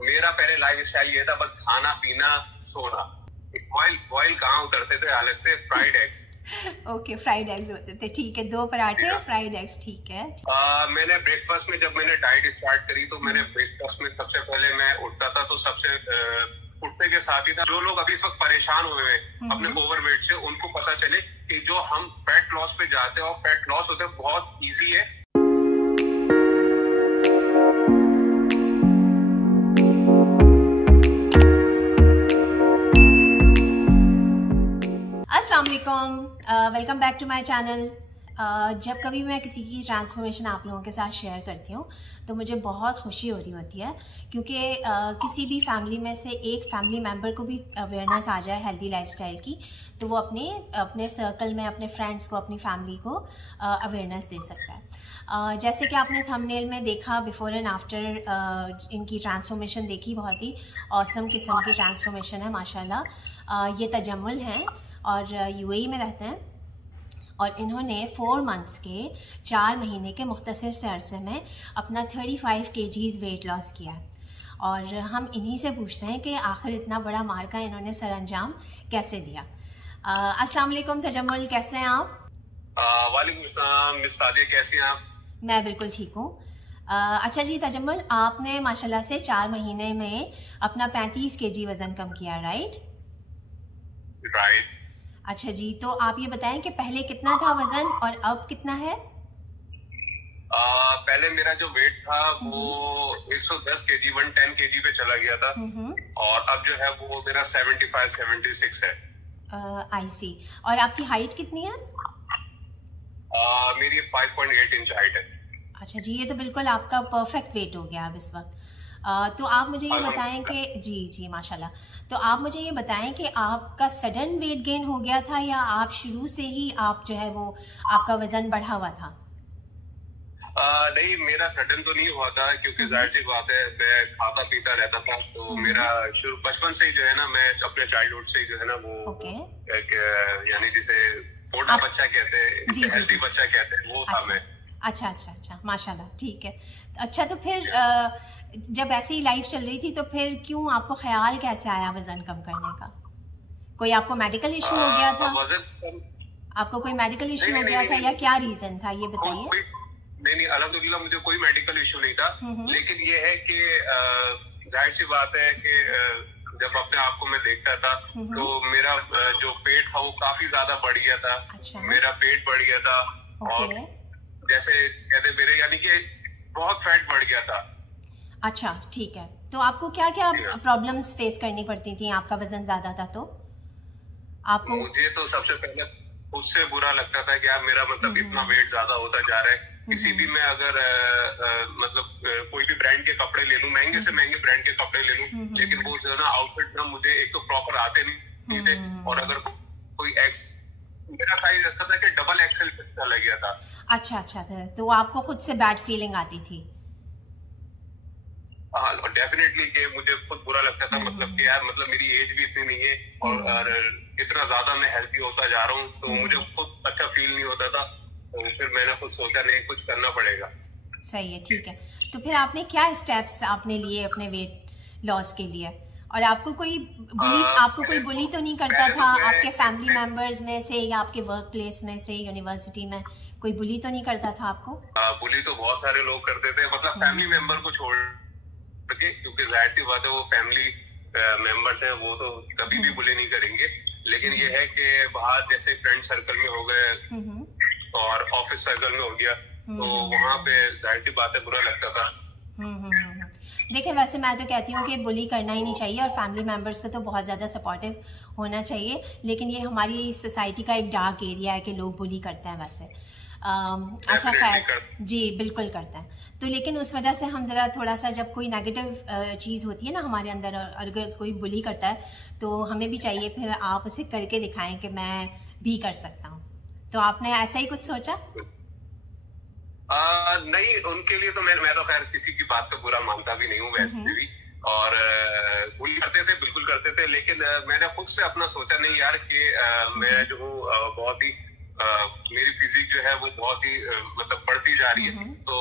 मेरा पहले life style ये था, बस खाना पीना सोना। बॉयल बॉयल कहाँ उतरते थे अलग से, fried eggs. Okay, fried eggs होते थे, ठीक है, 2 पराठे फ्राइड एग्स, ठीक है। मैंने ब्रेकफास्ट में, जब मैंने डाइट स्टार्ट करी तो मैंने ब्रेकफास्ट में सबसे पहले मैं उठता था तो सबसे उठने के साथ ही था, जो लोग अभी इस वक्त परेशान हुए हैं अपने ओवरवेट से, उनको पता चले कि जो हम फैट लॉस पे जाते हैं और फैट लॉस होते हैं बहुत इजी है। अस्सलाम वालेकुम, welcome back to my channel. जब कभी मैं किसी की ट्रांसफॉर्मेशन आप लोगों के साथ शेयर करती हूँ तो मुझे बहुत खुशी हो रही होती है, क्योंकि किसी भी फैमिली में से एक फैमिली मेम्बर को भी अवेयरनेस आ जाए हेल्दी लाइफस्टाइल की, तो वो अपने सर्कल में, अपने फ्रेंड्स को, अपनी फैमिली को अवेयरनेस दे सकता है। जैसे कि आपने थंबनेल में देखा, बिफोर एंड आफ्टर इनकी ट्रांसफॉर्मेशन देखी, बहुत ही ऑसम किस्म की ट्रांसफॉर्मेशन है माशाल्लाह। ये तजम्मुल हैं और यूएई में रहते हैं और इन्होंने 4 मंथ्स के 4 महीने के मुख्तसर से अरसे में अपना 35 kgs वेट लॉस किया है। और हम इन्हीं से पूछते हैं कि आखिर इतना बड़ा मार्का इन्होंने सर अंजाम कैसे दिया। अस्सलाम वालेकुम तजम्मुल, कैसे हैं आप? वालेकुम अस्सलाम मिस सादिया, कैसी हैं आप? मैं बिल्कुल ठीक हूँ। अच्छा जी तजम्मुल, आपने माशाल्लाह से 4 महीने में अपना 35 kg वज़न कम किया, राइट? राइट। अच्छा जी, तो आप ये बताएं कि पहले कितना था वजन और अब कितना है? पहले मेरा जो वेट था वो 110 kg 110 kg पे चला गया था और अब जो है वो मेरा 75-76 है। आई सी। और आपकी हाइट कितनी है? मेरी 5.8 इंच हाइट है। अच्छा जी, ये तो बिल्कुल आपका परफेक्ट वेट हो गया अब इस वक्त। तो आप मुझे ये बताएं कि जी माशाल्लाह, तो आप मुझे ये बताएं कि आपका सडन वेट गेन हो गया था या आप शुरू से ही आप जो है वो आपका वजन बढ़ा हुआ था? नहीं, मेरा सडन तो नहीं हुआ था, क्योंकि जाहिर सी बात है मैं खाता पीता रहता था, तो मेरा शुरू बचपन से ही जो है ना, मैं अपने चाइल्डहुड से ही जो है ना वो एक यानी जिसे मोटा बच्चा कहते हैं, हेल्दी बच्चा कहते हैं, वो था मैं। अच्छा माशाल्लाह, ठीक है। अच्छा, तो फिर जब ऐसी ही लाइफ चल रही थी तो फिर क्यों आपको ख्याल कैसे आया वजन कम करने का? कोई आपको मेडिकल इशू हो गया था? आपको कोई मेडिकल इशू हो गया था या क्या रीजन था, ये बताइए। नहीं, अल्हम्दुलिल्लाह मुझे कोई मेडिकल इशू नहीं था, लेकिन ये है कि जाहिर सी बात है कि जब अपने आप को मैं देखता था तो मेरा जो पेट था वो काफी ज्यादा बढ़ गया था। अच्छा। मेरा पेट बढ़ गया था और जैसे कहते मेरे यानी कि बहुत फैट बढ़ गया था। अच्छा, ठीक है। तो आपको क्या क्या प्रॉब्लम्स फेस करनी पड़ती थी? आपका वजन ज्यादा था तो आपको? मुझे तो सबसे पहले उससे बुरा लगता था कि यार मेरा मतलब इतना वेट ज्यादा होता जा रहा है। किसी भी मैं अगर मतलब कोई भी ब्रांड के कपड़े ले लूं, महंगे से महंगे ब्रांड के कपड़े ले लूं, लेकिन वो जो है ना आउटफिट ना मुझे एक तो प्रॉपर आते नहीं थे, और अगर कोई एक्स, मेरा साइज ऐसा था कि डबल एक्सएल पे चला गया था। अच्छा, तो आपको खुद से बैड फीलिंग आती थी? हाँ, डेफिनेटली कि मुझे खुद बुरा लगता था, मतलब कि यार मतलब मेरी एज भी इतनी नहीं है और इतना ज्यादा मैं हेल्थी होता जा रहा हूँ, तो मुझे खुद अच्छा फील नहीं होता था। तो फिर मैंने खुद सोचा नहीं, कुछ करना पड़ेगा। सही है, ठीक है। तो फिर आपने क्या स्टेप्स आपने लिए अपने वेट लॉस के लिए? और आपको कोई बुली तो नहीं करता था आपके फैमिली मेंबर्स में से या आपके वर्क प्लेस में से, यूनिवर्सिटी में कोई बुली तो नहीं करता था आपको? बुली तो बहुत सारे लोग करते थे, मतलब फैमिली मेंबर को छोड़ के, क्योंकि जाहिर सी बात है वो फैमिली मेंबर्स हैं, वो तो कभी भी बुली नहीं करेंगे। लेकिन ये है कि बाहर जैसे फ्रेंड सर्कल में हो गए और ऑफिस सर्कल में हो गया, तो वहाँ पे जाहिर सी बात है बुरा लगता था। देखिए, वैसे मैं तो कहती हूँ कि बुली करना ही नहीं चाहिए और फैमिली मेंबर्स को तो बहुत ज़्यादा सपोर्टिव होना चाहिए, लेकिन ये हमारी सोसाइटी का एक डार्क एरिया है कि लोग बुली करते हैं वैसे। अच्छा, खैर जी, बिल्कुल करते हैं। तो लेकिन उस वजह से हम ज़रा थोड़ा सा, जब कोई नेगेटिव चीज़ होती है ना हमारे अंदर और अगर कोई बुली करता है तो हमें भी चाहिए फिर आप उसे करके दिखाएं कि मैं भी कर सकता हूँ। तो आपने ऐसा ही कुछ सोचा? नहीं, उनके लिए तो मैं तो खैर किसी की बात का बुरा मानता भी नहीं हूँ वैसे भी, और बुली करते थे, बिल्कुल करते थे, लेकिन मैंने खुद से अपना सोचा नहीं यार कि मैं जो हूँ बहुत ही मेरी फिजिक जो है वो बहुत ही मतलब बढ़ती जा रही है। तो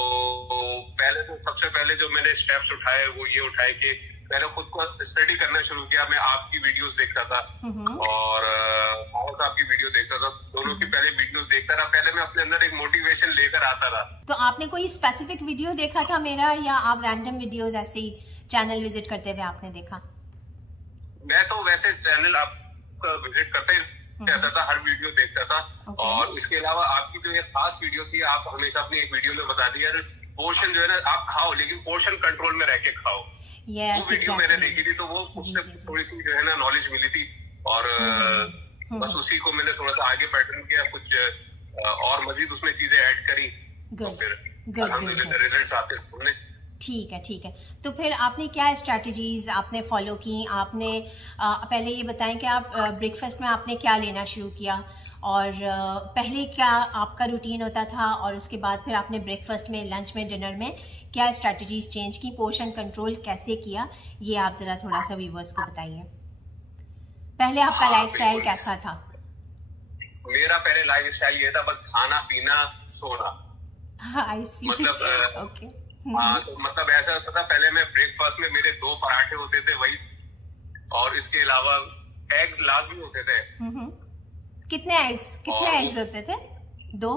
पहले तो सबसे पहले जो मैंने स्टेप्स उठाए वो ये उठाए कि पहले खुद को स्टडी करना शुरू किया। मैं आपकी वीडियोस देखता था और मामा साहब की वीडियो देखता था, दोनों की पहले वीडियोस देखता था। पहले मैं अपने अंदर एक मोटिवेशन लेकर आता था। तो आपने कोई स्पेसिफिक वीडियो देखा था मेरा, या आप रैंडम वीडियोस ऐसे ही चैनल विजिट करते हुए आपने देखा? मैं तो वैसे चैनल आपका विजिट करते ही रहता था, हर वीडियो देखता था। और इसके अलावा आपकी जो ये खास वीडियो थी, आप हमेशा अपनी एक वीडियो में बता दिया पोर्शन जो है ना आप खाओ, लेकिन पोर्शन कंट्रोल में रह के खाओ। वो वीडियो मैंने देखी थी, तो वो उससे थोड़ी सी जो है ना नॉलेज मिली थी, और बस उसी को मैंने थोड़ा सा आगे पैटर्न किया, कुछ और मजीद उसमें चीजें ऐड करी, तो फिर अल्हम्दुलिल्लाह रिजल्ट्स आते हैं। ठीक है, ठीक है। तो फिर आपने क्या स्ट्रैटेजीज आपने फॉलो की? आपने पहले ये बताएं कि आप ब्रेकफास्ट में आपने क्या लेना शुरू किया, और पहले क्या आपका रूटीन होता था, और उसके बाद फिर आपने ब्रेकफास्ट में, लंच में, डिनर में क्या स्ट्रैटेजीज चेंज की, पोर्शन कंट्रोल कैसे किया, ये आप ज़रा थोड़ा सा व्यूअर्स को बताइए। पहले आपका लाइफस्टाइल कैसा था? मेरा पहले लाइफस्टाइल ये था, बस खाना पीना सोना। आई सी। मतलब ओके। हाँ, तो मतलब ऐसा होता था, पहले मैं ब्रेकफास्ट में मेरे 2 पराठे होते थे वही, और इसके अलावा एग लाजमी होते थे। कितने एग्स होते थे? 2?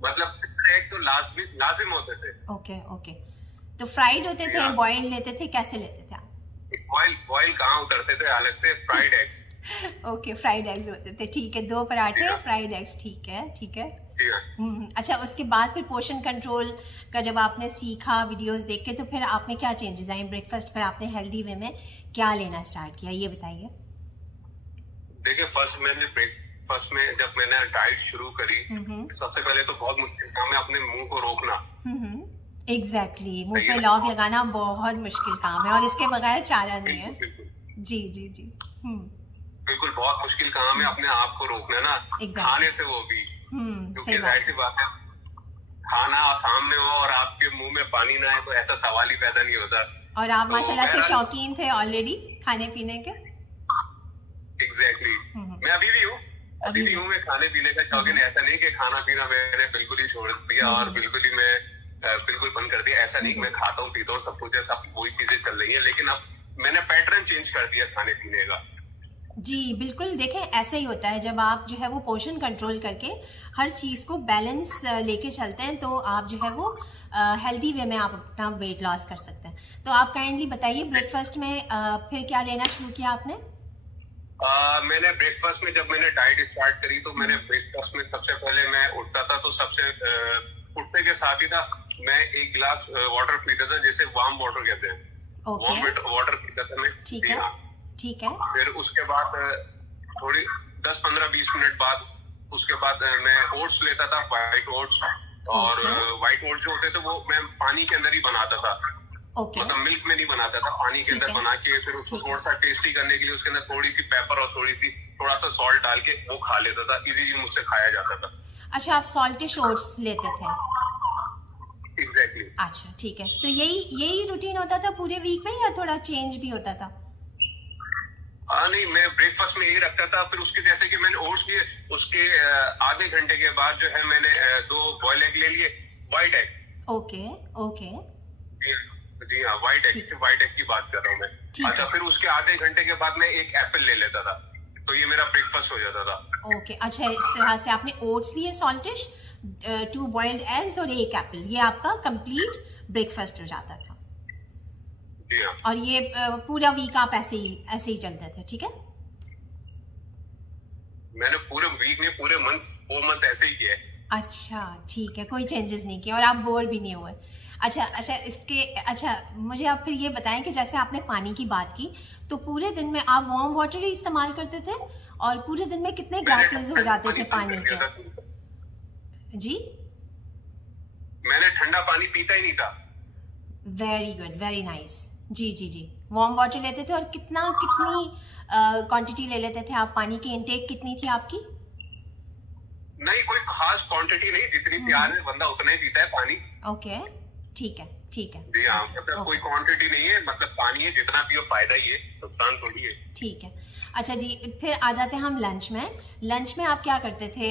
मतलब एग तो लाजिम होते थे। Okay okay. तो फ्राइड होते थे, बॉयल लेते थे, कैसे लेते थे आप? बॉयल कहाँ उतरते थे अलग से, fried eggs. Okay, fried eggs होते थे, ठीक है। 2 पराठे, फ्राइड एग्स, ठीक है, ठीक है। अच्छा, उसके बाद फिर पोर्शन कंट्रोल का जब आपने सीखा वीडियोस देख के, तो फिर आप में क्या चेंजेस आए ब्रेकफास्ट पर? आपने हेल्दी वे में क्या लेना स्टार्ट किया, ये बताइए। देखिए, फर्स्ट में जब मैंने डाइट शुरू करी, सबसे पहले तो बहुत मुश्किल काम है अपने मुंह को रोकना। एग्जैक्टली, मुंह पे लॉक लगाना बहुत मुश्किल काम है, और इसके बगैर चारा नहीं है। जी जी जी। बिल्कुल, बहुत मुश्किल काम है अपने आप को रोकना ना, खाने से वो भी, क्योंकि जाहिर सी बात है, खाना सामने हो और आपके मुंह में पानी ना आए तो ऐसा सवाल ही पैदा नहीं होता। और आप तो माशाल्लाह से शौकीन थे ऑलरेडी खाने पीने के। एग्जैक्टली। मैं अभी भी हूँ मैं खाने पीने का शौकीन। ऐसा नहीं कि खाना पीना मैंने बिल्कुल ही छोड़ दिया और बिल्कुल ही मैं बिल्कुल बंद कर दिया, ऐसा नहीं। मैं खाता हूँ, पीता हूँ, सब कुछ है, सब वही चीजें चल रही है, लेकिन अब मैंने पैटर्न चेंज कर दिया खाने पीने का। जी बिल्कुल, देखें ऐसे ही होता है, जब आप जो है वो पोर्शन कंट्रोल करके हर चीज़ को बैलेंस लेके चलते हैं, तो आप जो है वो हेल्दी वे में आप अपना वेट लॉस कर सकते हैं। तो आप काइंडली बताइए, ब्रेकफास्ट में फिर क्या लेना शुरू किया आपने? मैंने ब्रेकफास्ट में, जब मैंने डाइट स्टार्ट करी, तो मैंने ब्रेकफास्ट में सबसे पहले मैं उठता था, तो सबसे उठने के साथ ही था मैं 1 गिलास वाटर पीता था, जिसे वार्म वाटर कहते हैं। वार्म वाटर पीता था मैं। ठीक है, ठीक है। फिर उसके बाद थोड़ी 10-15-20 मिनट बाद, उसके बाद मैं ओट्स लेता था, व्हाइट ओट्स। और व्हाइट ओट्स जो होते थे वो मैं पानी के अंदर ही बनाता था। मतलब मिल्क में नहीं बनाता था, पानी के अंदर बना के फिर उसको थोड़ा सा टेस्टी करने के लिए उसके अंदर थोड़ी सी पेपर और थोड़ा सा सॉल्ट डाल के वो खा लेता था। इजीली मुझसे खाया जाता था। अच्छा, आप सॉल्टिश ओट्स लेते थे? एग्जैक्टली। अच्छा, ठीक है। तो यही रूटीन होता था पूरे वीक में, या थोड़ा चेंज भी होता था? नहीं, मैं ब्रेकफास्ट में यही रखता था। फिर उसके जैसे कि मैंने ओट्स लिए, उसके आधे घंटे के बाद जो है मैंने 2 बॉयल एग ले लिए, व्हाइट एग। Okay okay. जी हाँ, व्हाइट एग की बात कर रहा हूँ मैं। अच्छा, फिर उसके आधे घंटे के बाद मैं 1 एप्पल ले लेता था, तो ये मेरा ब्रेकफास्ट हो जाता था। ओके, अच्छा, इस तरह से आपने ओट्स लिए, सॉल्टिश, 2 बॉइल्ड एग्स और 1 एप्पल, ये आपका कंप्लीट ब्रेकफास्ट हो जाता था। और ये पूरा वीक आप ऐसे ही चलते थे? ठीक है, मैंने पूरे वीक में पूरे मंथ 4 मंथ ऐसे ही किए। अच्छा, ठीक है, कोई चेंजेस नहीं किए और आप बोर भी नहीं हुए। अच्छा, मुझे आप फिर ये बताएं कि जैसे आपने पानी की बात की, तो पूरे दिन में आप वार्म वाटर ही इस्तेमाल करते थे, और पूरे दिन में कितने ग्लासेस हो जाते थे पानी के? जी, मैंने ठंडा पानी पीता ही नहीं था। Very good, very nice. जी जी जी, वार्म वाटर लेते थे। और कितनी क्वांटिटी ले लेते थे आप? पानी की इनटेक कितनी थी आपकी? नहीं, कोई खास क्वांटिटी नहीं, जितनी प्यार है बंदा उतना ही पीता है पानी। ओके, ठीक है, ठीक है। जी हाँ, मतलब कोई क्वांटिटी नहीं है, मतलब पानी है, जितना पियो फायदा ही है, नुकसान थोड़ी है। ठीक है। अच्छा जी, फिर आ जाते हैं हम लंच में। लंच में आप क्या करते थे?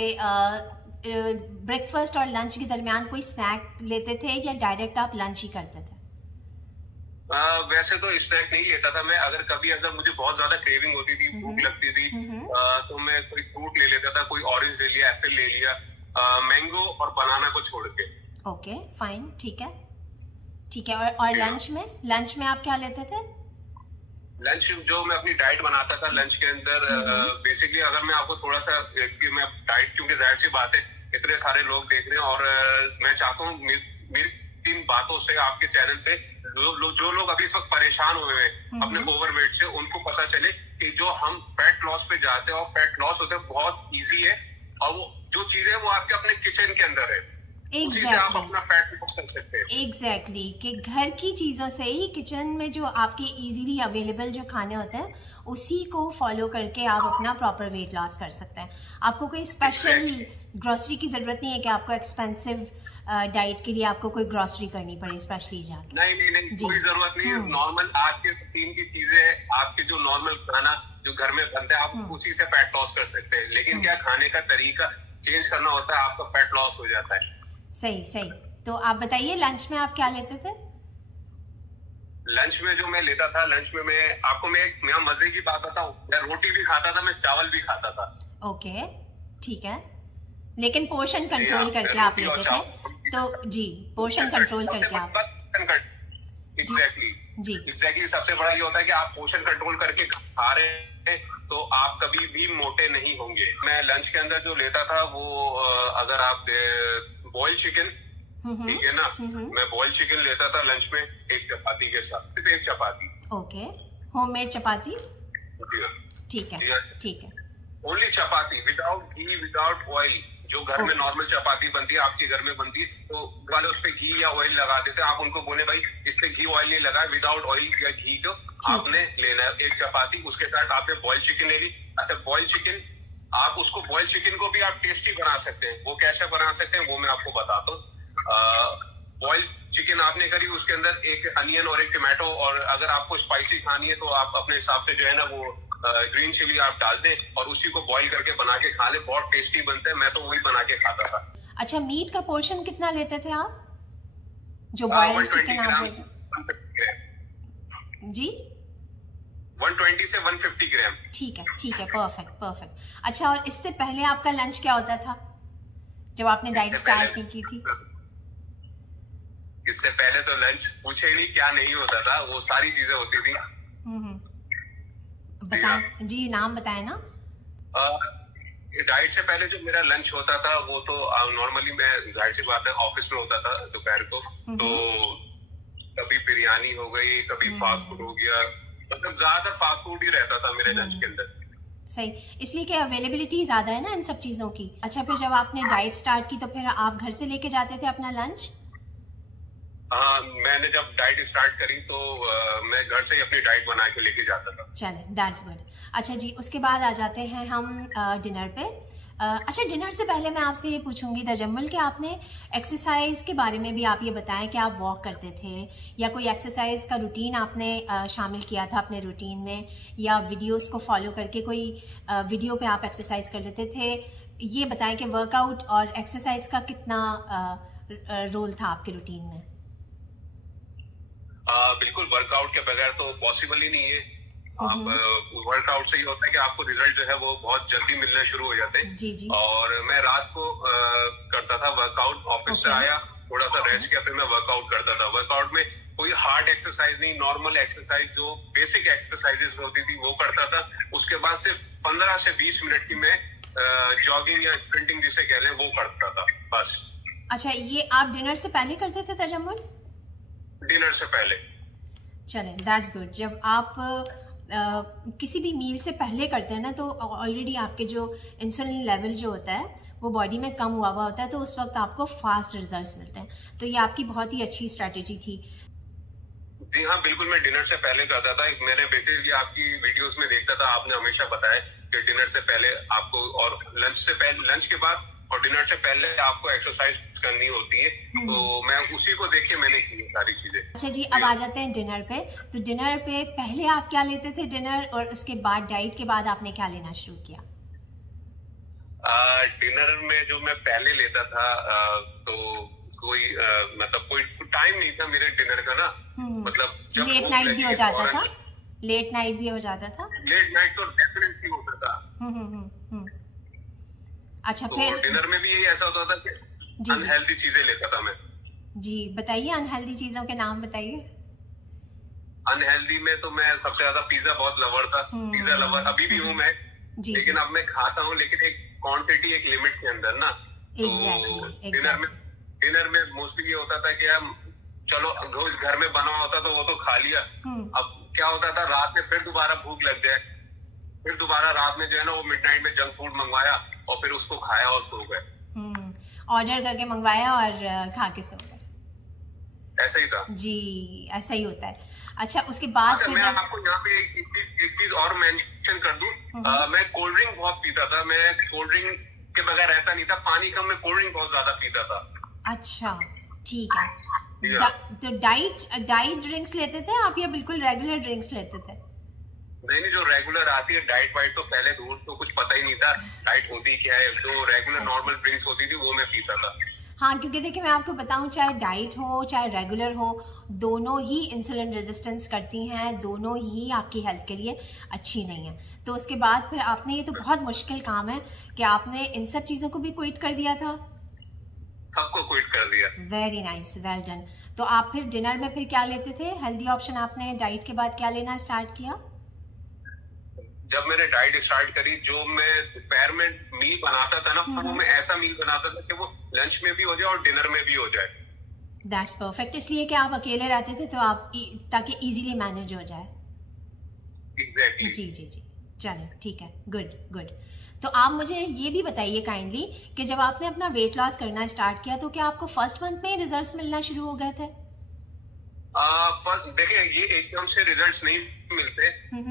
ब्रेकफास्ट और लंच के दरमियान कोई स्नैक लेते थे, या डायरेक्ट आप लंच ही करते थे? वैसे तो स्नैक नहीं लेता था मैं। अगर कभी अगर मुझे बहुत ज्यादा क्रेविंग होती थी, भूख लगती थी, तो मैं कोई फ्रूट ले लेता था, कोई ऑरेंज ले लिया, एप्पल ले लिया, मैंगो और बनाना को छोड़ के। ओके फाइन, ठीक है ठीक है। और लंच में आप क्या लेते थे? लंच जो मैं अपनी डाइट बनाता था, लंच के अंदर बेसिकली अगर मैं आपको थोड़ा सा इसकी मैं डाइट, क्योंकि जाहिर सी बात है इतने सारे लोग देख रहे हैं और मैं चाहता हूँ मेरी इन बातों से, आपके चैनल से जो लोग अभी इस वक्त परेशान हुए हैं अपने ओवरवेट से, उनको पता चले कि जो हम फैट लॉस पे जाते हैं और फैट लॉस होता है बहुत इजी है, और वो जो चीजें वो आपके अपने किचन के अंदर है। उसी से आप अपना फैट लॉस कर सकते हैं। एग्जैक्टली कि घर की चीजों से ही, किचन में जो आपके इजीली अवेलेबल जो खाने होते हैं उसी को फॉलो करके आप अपना प्रॉपर वेट लॉस कर सकते हैं। आपको कोई स्पेशल ग्रोसरी की जरूरत नहीं है कि आपको एक्सपेंसिव डाइट के लिए आपको कोई ग्रोसरी करनी पड़े स्पेशली जाके। नहीं कोई जरूरत नहीं है। नॉर्मल आपके रूटीन की चीजें, आपके जो नॉर्मल खाना जो घर में बनता है, आप उसी से फैट लॉस कर सकते हैं। लेकिन क्या खाने का तरीका चेंज करना होता है, आपका फैट लॉस हो जाता है। सही। तो आप बताइए लंच में आप क्या लेते थे? लंच में जो मैं लेता था, लंच में मैं आपको मैं मजे की बात बताऊं, मैं रोटी भी खाता था, मैं चावल भी खाता था। ओके ठीक है, लेकिन पोर्शन कंट्रोल करके आप लेते थे तो जी, पोर्शन कंट्रोल करके आप। एग्जैक्टली सबसे बड़ा ये होता है कि आप पोर्शन कंट्रोल करके खा रहे हैं तो आप कभी भी मोटे नहीं होंगे। मैं लंच के अंदर जो लेता था वो अगर आप बॉइल्ड चिकन, ठीक है ना, मैं बॉइल्ड चिकन लेता था लंच में, एक चपाती के साथ, सिर्फ एक चपाती। ओके, होममेड चपाती, ठीक है। ओनली चपाती, विदाउट घी, विदाउट ऑयल। जो घर में नॉर्मल चपाती बनती है, आपके घर में बनती है, तो वाले उस पे घी या ऑयल लगा देते हैं। आप उनको बोले भाई इस पे घी ऑयल नहीं लगा, विदाउट ऑयल या घी जो आपने लेना है एक चपाती। उसके साथ आपने बॉइल्ड चिकन ले ली। अच्छा, बॉइल्ड चिकन, आप उसको बॉइल्ड चिकन को भी आप टेस्टी बना सकते हैं। वो कैसे बना सकते हैं वो मैं आपको बताता हूँ। बॉइल्ड चिकन आपने करी, उसके अंदर एक अनियन और एक टमाटो, और अगर आपको स्पाइसी खानी है तो आप अपने हिसाब से जो है ना वो ग्रीन चिली आप डाल दें और उसी को बॉईल करके बना के खा ले, बहुत टेस्टी बनता है। मैं तो वही बना के खाता था। अच्छा, मीट का पोर्शन कितना लेते थे आप? जो बॉइल्ड चिकन आप जी 120 से 150 ग्राम। ठीक है, परफेक्ट। अच्छा, और इससे पहले आपका लंच क्या होता था जब आपने डाइट स्टार्ट नहीं की थी? इससे पहले तो लंच पूछे नहीं क्या नहीं होता था, वो सारी चीजें होती थी। बताएं जी, नाम बताएं ना। डाइट से पहले जो मेरा लंच होता था वो तो नॉर्मली मैं, जाहिर सी बात है, ऑफिस में होता था दोपहर को, तो कभी बिरयानी हो गई, कभी फास्ट फूड हो गया, मतलब ज्यादातर फास्ट फूड ही रहता था मेरे लंच के अंदर। सही, इसलिए कि अवेलेबिलिटी ज्यादा है ना इन सब चीजों की। अच्छा, फिर जब आपने डाइट स्टार्ट की तो फिर आप घर से लेके जाते थे अपना लंच? हाँ, मैंने जब डाइट स्टार्ट करी तो मैं घर से ही अपनी डाइट बना के लेके जाता था। चलें, दैट्स गुड। अच्छा जी, उसके बाद आ जाते हैं हम डिनर पे। अच्छा, डिनर से पहले मैं आपसे ये पूछूंगी तजम्मुल कि आपने एक्सरसाइज के बारे में भी आप ये बताएं कि आप वॉक करते थे या कोई एक्सरसाइज का रूटीन आपने शामिल किया था अपने रूटीन में, या वीडियोस को फॉलो करके कोई वीडियो पे आप एक्सरसाइज कर लेते थे। ये बताएं कि वर्कआउट और एक्सरसाइज का कितना रोल था आपके रूटीन में? बिल्कुल, वर्कआउट के बगैर तो पॉसिबल ही नहीं है। आप वर्कआउट से ही होता है कि आपको रिजल्ट जो है वो बहुत जल्दी मिलना शुरू हो जाते हैं। जी। और मैं रात को करता था वर्कआउट, ऑफिस से आया, थोड़ा सा रेस्ट किया, फिर मैं वर्कआउट करता था। वर्कआउट में कोई हार्ड एक्सरसाइज नहीं, नॉर्मल एक्सरसाइज जो बेसिक एक्सरसाइजेस होती थी वो करता था। उसके बाद सिर्फ 15 से 20 मिनट की मैं जॉगिंग या स्प्रिंटिंग जिसे कह लें वो करता था, बस। अच्छा, ये आप डिनर से पहले करते थे तजम्मुल? डिनर से पहले। चलें, दैट्स गुड। जब आप किसी भी मील से पहले करते हैं ना तो ऑलरेडी आपके जो इंसुलिन लेवल जो होता है वो बॉडी में कम हुआ होता है, तो उस वक्त आपको फास्ट रिजल्ट्स मिलते हैं। तो ये आपकी बहुत ही अच्छी स्ट्रेटेजी थी। जी हाँ, बिल्कुल, मैं डिनर से पहले करता था। मैंने बेसिकली आपकी वीडियोस में देखता था, आपने हमेशा बताया कि डिनर से पहले आपको, और लंच से पहले, लंच के बाद और डिनर से पहले आपको एक्सरसाइज करनी होती है, तो मैं उसी को देख के मैंने की सारी चीजें। अच्छा जी, अब आ जाते हैं डिनर पे। तो डिनर पे पहले आप क्या लेते थे डिनर, और उसके बाद डाइट के बाद आपने क्या लेना शुरू किया? डिनर में जो मैं पहले लेता था तो कोई मतलब कोई टाइम नहीं था मेरे डिनर का ना, मतलब जब लेट नाइट भी हो जाता था, लेट नाइट भी हो जाता था, लेट नाइट तो डेफिनेटली होता था। अच्छा, तो फिर डिनर में भी यही ऐसा होता था कि अनहेल्दी चीजें लेता था मैं। जी बताइए, अनहेल्दी चीजों के नाम बताइए। अनहेल्दी में तो मैं सबसे ज्यादा पिज्जा बहुत लवर था, पिज्जा लवर अभी भी हूँ मैं, लेकिन अब मैं खाता हूँ लेकिन एक क्वांटिटी, एक लिमिट के अंदर ना। तो डिनर में मोस्टली ये होता था कि हम चलो घर में बना होता तो वो तो खा लिया, अब क्या होता था रात में फिर दोबारा भूख लग जाए, फिर दोबारा रात में जो है ना वो मिडनाइट में जंक फूड मंगवाया और फिर उसको खाया और सो गए, ऑर्डर करके मंगवाया और खा के सो गए, ऐसा ही था जी, ऐसा ही होता है। अच्छा, उसके बाद अच्छा, मैं आपको यहाँ पे एक चीज और मेंशन कर दूं, मैं कोल्ड ड्रिंक बहुत पीता था, मैं कोल्ड ड्रिंक के बगैर रहता नहीं था, पानी कम, मैं कोल्ड ड्रिंक बहुत ज्यादा पीता था। अच्छा ठीक है, तो डाइट ड्रिंक्स लेते थे आप या बिल्कुल रेगुलर ड्रिंक्स लेते थे? नहीं, जो रेगुलर आती है डाइट वाइट तो पहले दूर तो कुछ पता ही नहीं था डाइट होती क्या है, जो रेगुलर नॉर्मल ड्रिंक्स होती थी वो मैं पीता था। हाँ, क्योंकि देखिए मैं आपको बताऊं, चाहे डाइट हो चाहे रेगुलर हो, दोनों ही इंसुलिन रेजिस्टेंस करती हैं, दोनों ही आपकी हेल्थ के लिए अच्छी नहीं है। तो उसके बाद फिर आपने, ये तो बहुत मुश्किल काम है कि आपने इन सब चीज़ों को भी क्विट कर दिया था। सबको क्विट कर दिया। Very nice, well done. तो आप फिर डिनर में फिर क्या लेते थे? हेल्दी ऑप्शन आपने डाइट के बाद क्या लेना स्टार्ट किया? जब मैंने डाइट स्टार्ट करी, जो मैं दोपहर में मील बनाता था ना, वो मैं ऐसा मील बनाता था कि वो लंच में भी हो जाए और डिनर में भी हो जाए। That's perfect. इसलिए कि आप अकेले रहते थे तो आप ताकि इजीली मैनेज हो जाए। एग्जैक्टली। जी जी जी, चलिए ठीक है, गुड गुड। तो आप मुझे ये भी बताइए काइंडली कि जब आपने अपना वेट लॉस करना स्टार्ट किया तो क्या आपको फर्स्ट मंथ में रिजल्ट्स मिलना शुरू हो गए थे? देखिए, ये एकदम से रिजल्ट्स नहीं मिलते,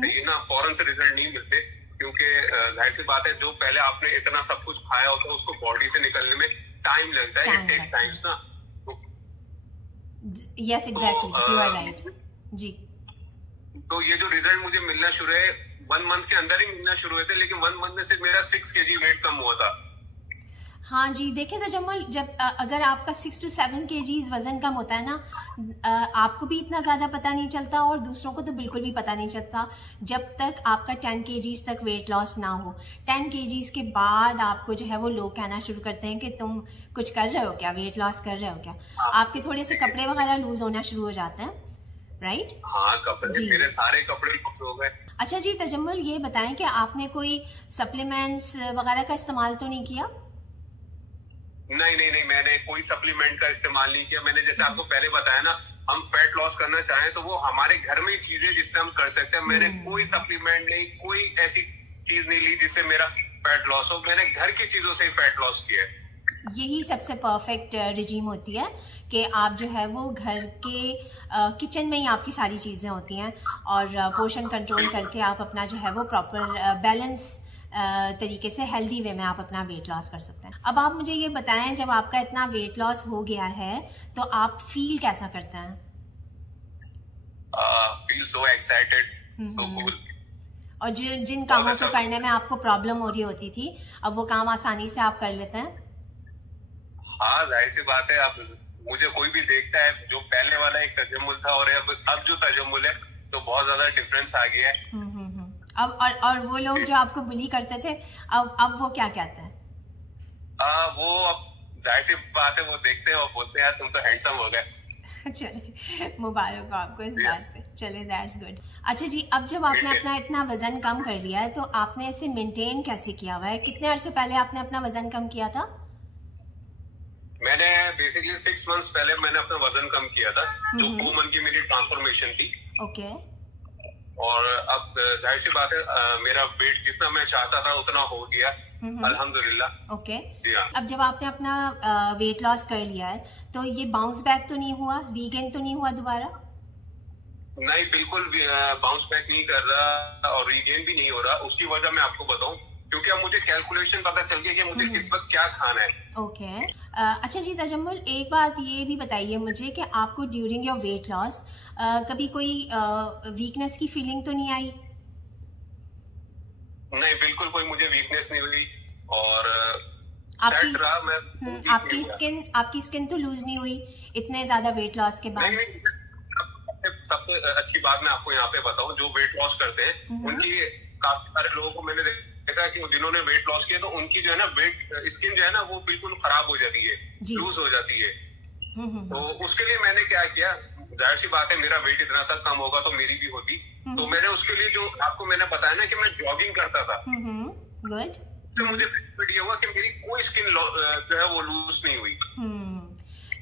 ये ना फौरन से रिजल्ट नहीं मिलते, क्योंकि जाहिर सी बात है जो पहले आपने इतना सब कुछ खाया होता है उसको बॉडी से निकलने में टाइम लगता है, इट टेक्स टाइम्स ना। Yes exactly, you are right जी। तो ये जो रिजल्ट मुझे मिलना शुरू है 1 मंथ के अंदर ही मिलना शुरू हुए थे, लेकिन 1 मंथ में सिर्फ मेरा 6 kg वेट कम हुआ था। हाँ जी, देखिए तजम्मुल, जब अगर आपका 6 to 7 kg वजन कम होता है ना, आपको भी इतना ज़्यादा पता नहीं चलता और दूसरों को तो बिल्कुल भी पता नहीं चलता जब तक आपका 10 kg तक वेट लॉस ना हो। 10 kg के बाद आपको जो है वो लोग कहना शुरू करते हैं कि तुम कुछ कर रहे हो क्या, वेट लॉस कर रहे हो क्या, आपके थोड़े से कपड़े वगैरह लूज होना शुरू हो जाते हैं, राइट? हाँ, कपड़े, मेरे सारे कपड़े लूज हो गए। अच्छा जी तजम्मुल, ये बताएं कि आपने कोई सप्लीमेंट्स वगैरह का इस्तेमाल तो नहीं किया? नहीं, मैंने कोई सप्लीमेंट का इस्तेमाल नहीं किया। मैंने जैसे आपको पहले बताया ना, हम फैट लॉस करना चाहें तो वो हमारे घर में ही चीजें जिससे हम कर सकते हैं। मैंने कोई सप्लीमेंट नहीं, कोई ऐसी चीज नहीं ली जिससे मेरा फैट लॉस हो। मैंने घर की चीजों से ही फैट लॉस किया है। यही सबसे परफेक्ट रिजीम होती है कि आप जो है वो घर के किचन में ही आपकी सारी चीज़ें होती हैं और पोर्शन कंट्रोल करके आप अपना जो है वो प्रॉपर बैलेंस तरीके से हेल्दी वे में आप अपना वेट लॉस कर सकते हैं। अब आप मुझे ये बताएं, जब आपका इतना वेट लॉस हो गया है तो आप फील कैसा करते हैं? Feel so excited, so cool. और जिन कामों को करने में आपको प्रॉब्लम हो रही होती थी, अब वो काम आसानी से आप कर लेते हैं? हाँ, जाहिर सी बात है। अब मुझे कोई भी देखता है, जो पहले वाला एक तजम्मुल था और अब जो तजम्मुल है, तो बहुत ज्यादा डिफरेंस आ गया है। अब और वो लोग जो आपको बुली करते थे, अब वो क्या कहते हैं? वो अब जाहिर सी बात है, वो देखते हैं और बोलते हैं यार तुम तो हैंडसम हो गए। चलिए, मुबारक हो आपको इस बात पे। चलिए, दैट्स गुड। अच्छा जी, अब जब आपने अपना इतना वजन कम कर लिया है तो आपने इसे मेंटेन कैसे किया हुआ है? कितने अरसे पहले आपने अपना वजन कम किया था? मैंने बेसिकली 6 months पहले मैंने अपना वजन कम किया था, जो 4 month की मेरी ट्रांसफॉर्मेशन थी। ओके। और अब जाहिर सी बात है, मेरा वेट जितना मैं चाहता था उतना हो गया, अल्हम्दुलिल्लाह। ओके। अब जब आपने अपना वेट लॉस कर लिया है तो ये बाउंस बैक तो नहीं हुआ, रीगेन तो नहीं हुआ दोबारा? नहीं, बिल्कुल भी बाउंस बैक नहीं कर रहा और रीगेन भी नहीं हो रहा। उसकी वजह मैं आपको बताऊं, क्योंकि अब मुझे कैलकुलेशन पता चल गया कि मुझे किस वक्त क्या खाना है। ओके। अच्छा जी तजम्मुल, एक बात ये भी बताइए मुझे कि आपको ड्यूरिंग योर वेट लॉस कभी कोई वीकनेस की फीलिंग तो नहीं आई? नहीं, बिल्कुल कोई मुझे वीकनेस नहीं हुई और सेट रहा। मैं आपकी स्किन तो लूज नहीं हुई इतने ज्यादा वेट लॉस के बाद? नहीं, सबसे अच्छी बात मैं आपको यहाँ पे बताऊं, जो वेट लॉस करते हैं उनकी काफी सारे लोगों को मैंने देखा कि जिन्होंने वेट लॉस किया तो उनकी जो है ना स्किन जो है ना वो बिल्कुल खराब हो जाती है, लूज हो जाती है। तो उसके लिए मैंने क्या किया, जाहिर सी बात है मेरा वेट इतना तक कम होगा तो मेरी भी होती। तो मैंने उसके लिए जो आपको मैंने बताया ना कि मैं जॉगिंग करता था, गुड। तो मुझे बेनिफिट ये हुआ कि मेरी कोई स्किन जो है वो लूज नहीं हुई।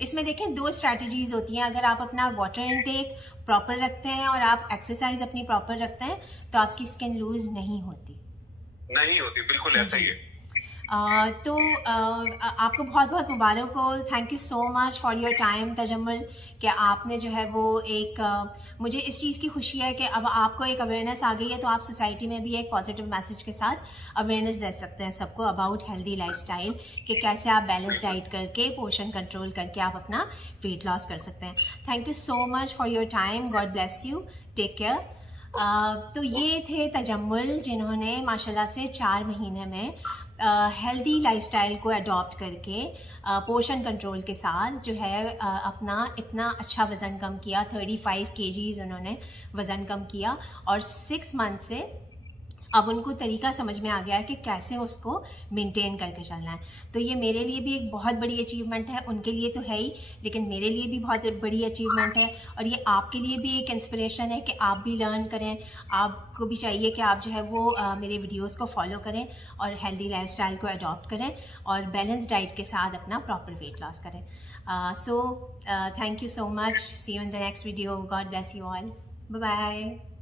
इसमें देखें 2 स्ट्रैटेजीज होती हैं। अगर आप अपना वाटर इनटेक प्रॉपर रखते हैं और आप एक्सरसाइज अपनी प्रॉपर रखते हैं तो आपकी स्किन लूज नहीं होती। बिल्कुल ऐसा ही है। तो आपको बहुत बहुत मुबारक हो। Thank you so much for your time Tajammul, कि आपने जो है वो एक मुझे इस चीज़ की खुशी है कि अब आपको एक अवेयरनेस आ गई है, तो आप सोसाइटी में भी एक पॉजिटिव मैसेज के साथ अवेयरनेस दे सकते हैं सबको अबाउट हेल्दी लाइफस्टाइल, कि कैसे आप बैलेंस डाइट करके पोर्शन कंट्रोल करके आप अपना वेट लॉस कर सकते हैं। Thank you so much for your time. God bless you, take care. तो ये थे तजम्मुल, जिन्होंने माशाल्लाह से 4 महीने में हेल्दी लाइफस्टाइल को अडॉप्ट करके पोर्शन कंट्रोल के साथ जो है अपना इतना अच्छा वज़न कम किया। 35 kgs उन्होंने वज़न कम किया और 6 मंथ से अब उनको तरीका समझ में आ गया है कि कैसे उसको मेंटेन करके चलना है। तो ये मेरे लिए भी एक बहुत बड़ी अचीवमेंट है, उनके लिए तो है ही, लेकिन मेरे लिए भी बहुत बड़ी अचीवमेंट है। और ये आपके लिए भी एक इंस्पिरेशन है कि आप भी लर्न करें। आपको भी चाहिए कि आप जो है वो मेरे वीडियोस को फॉलो करें और हेल्दी लाइफस्टाइल को अडॉप्ट करें और बैलेंस डाइट के साथ अपना प्रॉपर वेट लॉस करें। So thank you so much. See you in the next video. God bless you all. Bye bye.